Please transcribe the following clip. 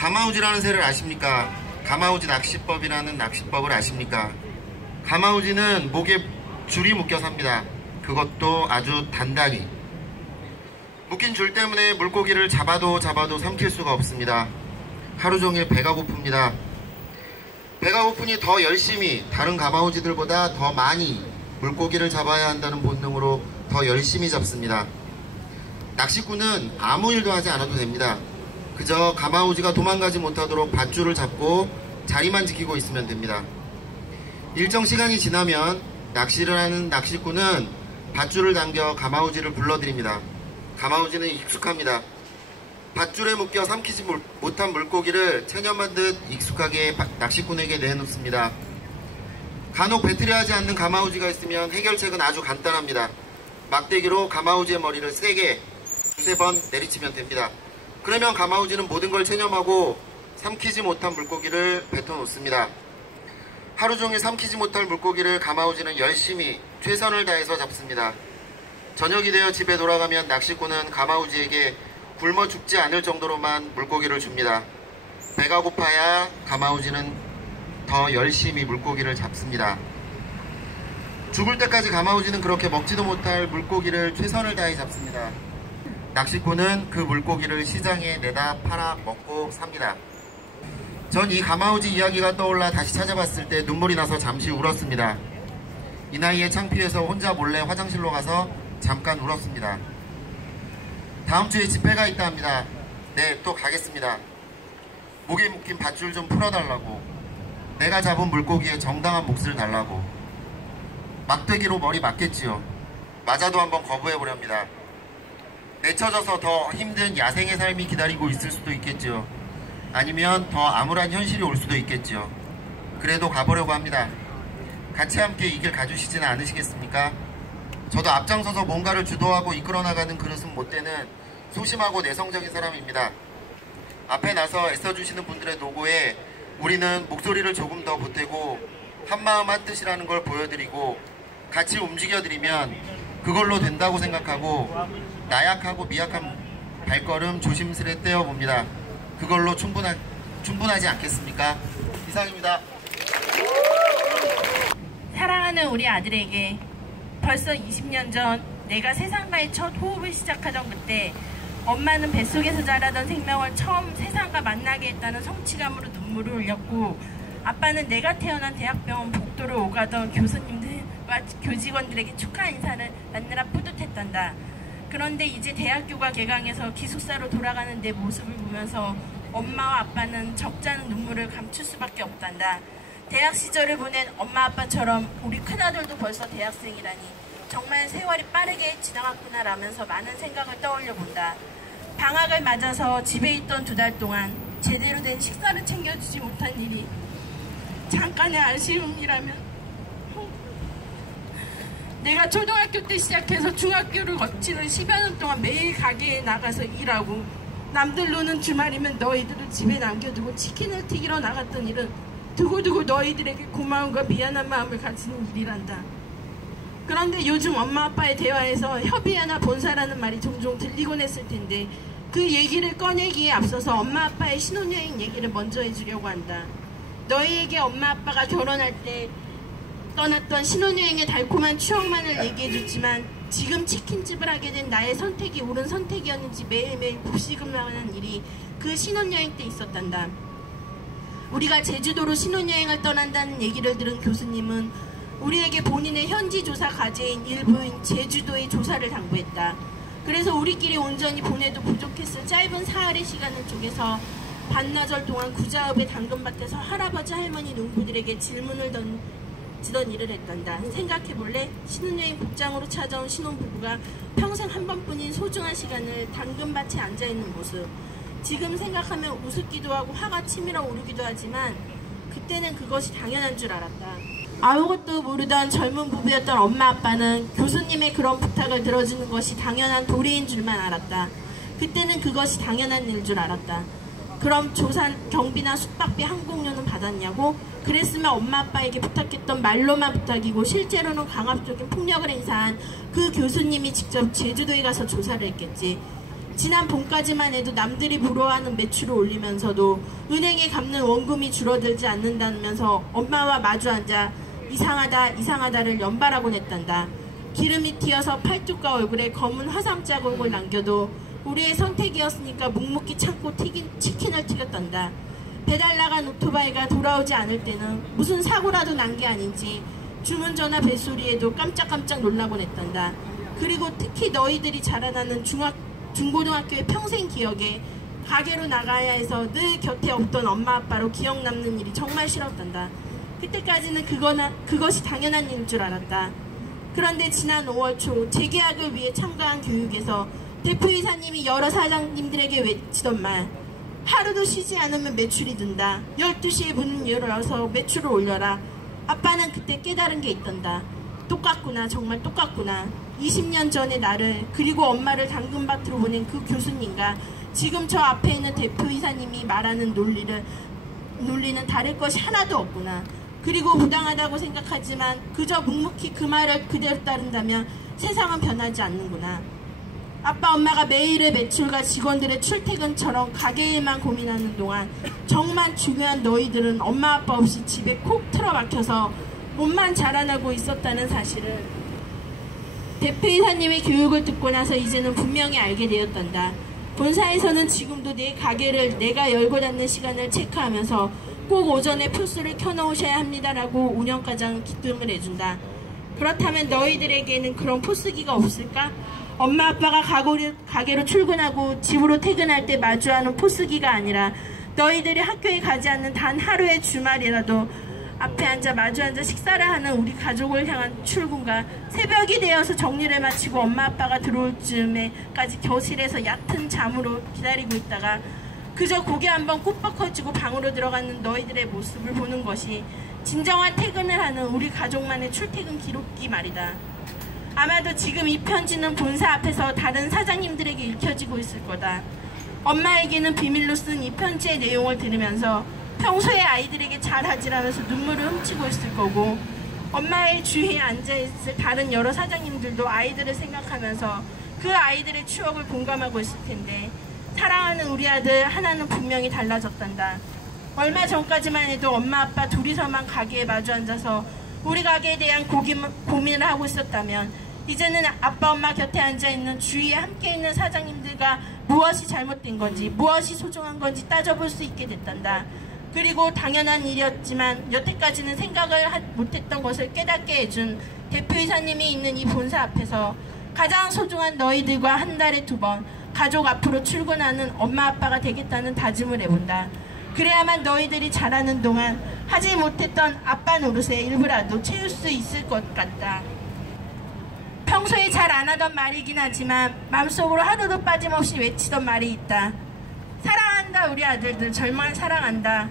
가마우지라는 새를 아십니까? 가마우지 낚시법이라는 낚시법을 아십니까? 가마우지는 목에 줄이 묶여 삽니다. 그것도 아주 단단히. 묶인 줄 때문에 물고기를 잡아도 삼킬 수가 없습니다. 하루 종일 배가 고픕니다. 배가 고프니 더 열심히, 다른 가마우지들보다 더 많이 물고기를 잡아야 한다는 본능으로 더 열심히 잡습니다. 낚시꾼은 아무 일도 하지 않아도 됩니다. 그저 가마우지가 도망가지 못하도록 밧줄을 잡고 자리만 지키고 있으면 됩니다. 일정 시간이 지나면 낚시를 하는 낚시꾼은 밧줄을 당겨 가마우지를 불러들입니다. 가마우지는 익숙합니다. 밧줄에 묶여 삼키지 못한 물고기를 체념한 듯 익숙하게 낚시꾼에게 내놓습니다. 간혹 배틀하지 않는 가마우지가 있으면 해결책은 아주 간단합니다. 막대기로 가마우지의 머리를 세게 두세 번 내리치면 됩니다. 그러면 가마우지는 모든 걸 체념하고 삼키지 못한 물고기를 뱉어놓습니다. 하루 종일 삼키지 못할 물고기를 가마우지는 열심히 최선을 다해서 잡습니다. 저녁이 되어 집에 돌아가면 낚시꾼은 가마우지에게 굶어 죽지 않을 정도로만 물고기를 줍니다. 배가 고파야 가마우지는 더 열심히 물고기를 잡습니다. 죽을 때까지 가마우지는 그렇게 먹지도 못할 물고기를 최선을 다해 잡습니다. 낚시꾼은 그 물고기를 시장에 내다 팔아 먹고 삽니다. 전 이 가마우지 이야기가 떠올라 다시 찾아봤을 때 눈물이 나서 잠시 울었습니다. 이 나이에 창피해서 혼자 몰래 화장실로 가서 잠깐 울었습니다. 다음 주에 집회가 있다 합니다. 네, 또 가겠습니다. 목에 묶인 밧줄 좀 풀어달라고. 내가 잡은 물고기에 정당한 몫을 달라고. 막대기로 머리 맞겠지요. 맞아도 한번 거부해보렵니다. 내쳐져서 더 힘든 야생의 삶이 기다리고 있을 수도 있겠지요. 아니면 더 암울한 현실이 올 수도 있겠지요. 그래도 가보려고 합니다. 같이 함께 이 길 가주시지는 않으시겠습니까? 저도 앞장서서 뭔가를 주도하고 이끌어나가는 그릇은 못 되는 소심하고 내성적인 사람입니다. 앞에 나서 애써주시는 분들의 노고에 우리는 목소리를 조금 더 보태고 한마음 한뜻이라는 걸 보여드리고 같이 움직여드리면 그걸로 된다고 생각하고 나약하고 미약한 발걸음 조심스레 떼어봅니다. 그걸로 충분하지 않겠습니까? 이상입니다. 사랑하는 우리 아들에게 벌써 20년 전 내가 세상과의 첫 호흡을 시작하던 그때 엄마는 뱃속에서 자라던 생명을 처음 세상과 만나게 했다는 성취감으로 눈물을 흘렸고 아빠는 내가 태어난 대학병원 복도를 오가던 교수님들과 교직원들에게 축하 인사를 받느라 뿌듯했단다. 그런데 이제 대학교가 개강해서 기숙사로 돌아가는 내 모습을 보면서 엄마와 아빠는 적잖은 눈물을 감출 수밖에 없단다. 대학 시절을 보낸 엄마 아빠처럼 우리 큰아들도 벌써 대학생이라니 정말 세월이 빠르게 지나갔구나 라면서 많은 생각을 떠올려 본다. 방학을 맞아서 집에 있던 2달 동안 제대로 된 식사를 챙겨주지 못한 일이 잠깐의 아쉬움이라면 내가 초등학교 때 시작해서 중학교를 거치는 10여 년 동안 매일 가게에 나가서 일하고 남들 노는 주말이면 너희들을 집에 남겨두고 치킨을 튀기러 나갔던 일은 두고두고 너희들에게 고마움과 미안한 마음을 가지는 일이란다. 그런데 요즘 엄마 아빠의 대화에서 협의하나 본사라는 말이 종종 들리곤 했을 텐데 그 얘기를 꺼내기에 앞서서 엄마 아빠의 신혼여행 얘기를 먼저 해주려고 한다. 너희에게 엄마 아빠가 결혼할 때 떠났던 신혼여행의 달콤한 추억만을 얘기해줬지만 지금 치킨집을 하게 된 나의 선택이 옳은 선택이었는지 매일매일 곱씹음하는 일이 그 신혼여행 때 있었단다. 우리가 제주도로 신혼여행을 떠난다는 얘기를 들은 교수님은 우리에게 본인의 현지 조사 과제인 일부인 제주도의 조사를 당부했다. 그래서 우리끼리 온전히 보내도 부족했을 짧은 사흘의 시간을 쪼개서 반나절 동안 구자읍의 당근밭에서 할아버지 할머니 농부들에게 질문을 던지던 일을 했단다. 생각해볼래? 신혼여행 복장으로 찾아온 신혼부부가 평생 한 번뿐인 소중한 시간을 당근밭에 앉아있는 모습. 지금 생각하면 우습기도 하고 화가 치밀어 오르기도 하지만 그때는 그것이 당연한 줄 알았다. 아무것도 모르던 젊은 부부였던 엄마 아빠는 교수님의 그런 부탁을 들어주는 것이 당연한 도리인 줄만 알았다. 그때는 그것이 당연한 일인 줄 알았다. 그럼 조산 경비나 숙박비 항공료는 받았냐고? 그랬으면 엄마 아빠에게 부탁했던 말로만 부탁이고 실제로는 강압적인 폭력을 행사한 그 교수님이 직접 제주도에 가서 조사를 했겠지. 지난 봄까지만 해도 남들이 부러워하는 매출을 올리면서도 은행에 갚는 원금이 줄어들지 않는다면서 엄마와 마주 앉아 이상하다를 연발하곤 했단다. 기름이 튀어서 팔뚝과 얼굴에 검은 화상 자국을 남겨도 우리의 선택이었으니까 묵묵히 참고 치킨을 튀겼단다. 배달 나간 오토바이가 돌아오지 않을 때는 무슨 사고라도 난 게 아닌지 주문 전화 벨소리에도 깜짝깜짝 놀라곤 했단다. 그리고 특히 너희들이 자라나는 중고등학교의 평생 기억에 가게로 나가야 해서 늘 곁에 없던 엄마 아빠로 기억 남는 일이 정말 싫었단다. 그때까지는 그것이 당연한 일인 줄 알았다. 그런데 지난 5월 초 재계약을 위해 참가한 교육에서 대표이사님이 여러 사장님들에게 외치던 말, 하루도 쉬지 않으면 매출이 든다. 12시에 문을 열어서 매출을 올려라. 아빠는 그때 깨달은 게 있단다. 똑같구나, 정말 똑같구나. 20년 전의 나를, 그리고 엄마를 당근밭으로 보낸 그 교수님과 지금 저 앞에 있는 대표이사님이 말하는 논리는 다를 것이 하나도 없구나. 그리고 부당하다고 생각하지만 그저 묵묵히 그 말을 그대로 따른다면 세상은 변하지 않는구나. 아빠 엄마가 매일의 매출과 직원들의 출퇴근처럼 가게 일만 고민하는 동안 정말 중요한 너희들은 엄마 아빠 없이 집에 콕 틀어박혀서 몸만 자라나고 있었다는 사실을 대표이사님의 교육을 듣고 나서 이제는 분명히 알게 되었단다. 본사에서는 지금도 내 가게를 내가 열고 닫는 시간을 체크하면서 꼭 오전에 풀스를 켜놓으셔야 합니다라고 운영과장은 기뜸을 해준다. 그렇다면 너희들에게는 그런 포스기가 없을까? 엄마 아빠가 가게로 출근하고 집으로 퇴근할 때 마주하는 포스기가 아니라 너희들이 학교에 가지 않는 단 하루의 주말이라도 앞에 앉아 마주 앉아 식사를 하는 우리 가족을 향한 출근과 새벽이 되어서 정리를 마치고 엄마 아빠가 들어올 즈음에까지 교실에서 얕은 잠으로 기다리고 있다가 그저 고개 한번 꾹뻑해지고 방으로 들어가는 너희들의 모습을 보는 것이 진정한 퇴근을 하는 우리 가족만의 출퇴근 기록기 말이다. 아마도 지금 이 편지는 본사 앞에서 다른 사장님들에게 읽혀지고 있을 거다. 엄마에게는 비밀로 쓴 이 편지의 내용을 들으면서 평소에 아이들에게 잘하지라면서 눈물을 훔치고 있을 거고, 엄마의 주위에 앉아있을 다른 여러 사장님들도 아이들을 생각하면서 그 아이들의 추억을 공감하고 있을 텐데, 사랑하는 우리 아들 하나는 분명히 달라졌단다. 얼마 전까지만 해도 엄마 아빠 둘이서만 가게에 마주 앉아서 우리 가게에 대한 고민을 하고 있었다면 이제는 아빠 엄마 곁에 앉아있는 주위에 함께 있는 사장님들과 무엇이 잘못된 건지 무엇이 소중한 건지 따져볼 수 있게 됐단다. 그리고 당연한 일이었지만 여태까지는 생각을 못했던 것을 깨닫게 해준 대표이사님이 있는 이 본사 앞에서 가장 소중한 너희들과 한 달에 2번 가족 앞으로 출근하는 엄마 아빠가 되겠다는 다짐을 해본다. 그래야만 너희들이 자라는 동안 하지 못했던 아빠 노릇의 일부라도 채울 수 있을 것 같다. 평소에 잘 안 하던 말이긴 하지만 마음속으로 하루도 빠짐없이 외치던 말이 있다. 사랑한다 우리 아들들, 정말 사랑한다.